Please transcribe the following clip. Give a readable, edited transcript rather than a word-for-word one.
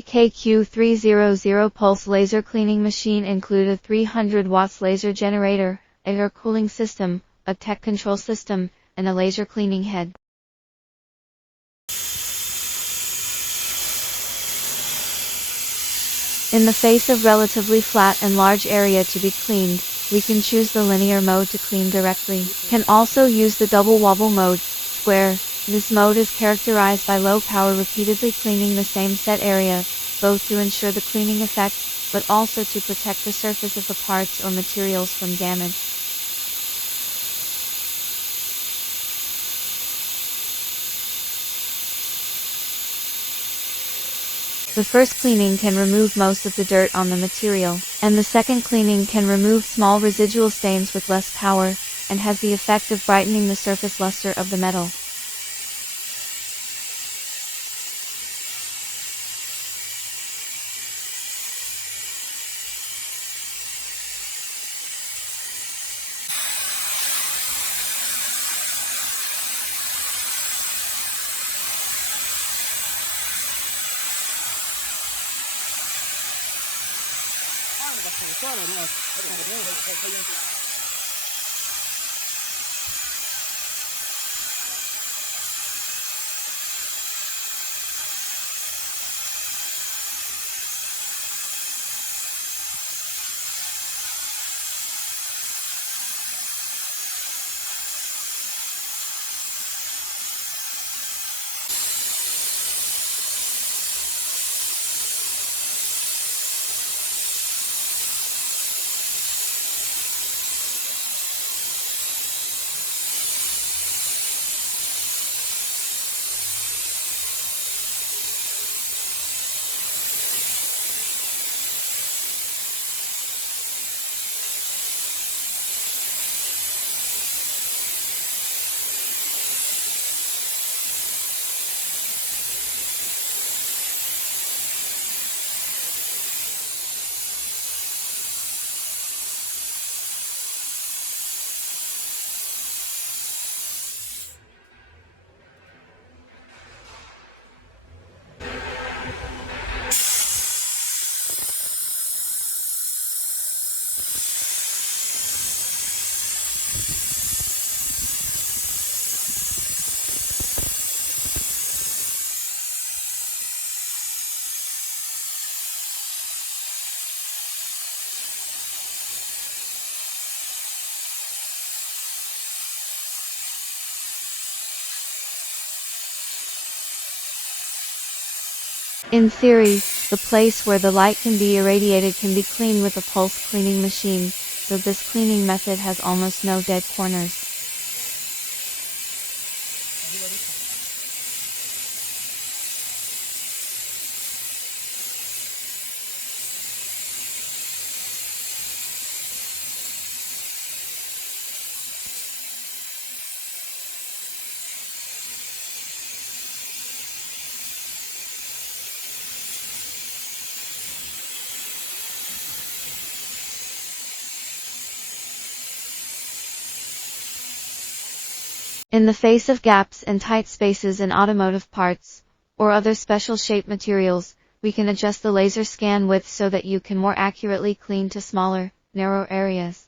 AKQ-300 pulse laser cleaning machine include a 300 watts laser generator, air cooling system, a tech control system, and a laser cleaning head. In the face of relatively flat and large area to be cleaned, we can choose the linear mode to clean directly. Can also use the double wobble mode, square. This mode is characterized by low power repeatedly cleaning the same set area, both to ensure the cleaning effect, but also to protect the surface of the parts or materials from damage. The first cleaning can remove most of the dirt on the material, and the second cleaning can remove small residual stains with less power, and has the effect of brightening the surface luster of the metal. In theory, the place where the light can be irradiated can be cleaned with a pulse cleaning machine, so this cleaning method has almost no dead corners. In the face of gaps and tight spaces in automotive parts, or other special shape materials, we can adjust the laser scan width so that you can more accurately clean to smaller, narrow areas.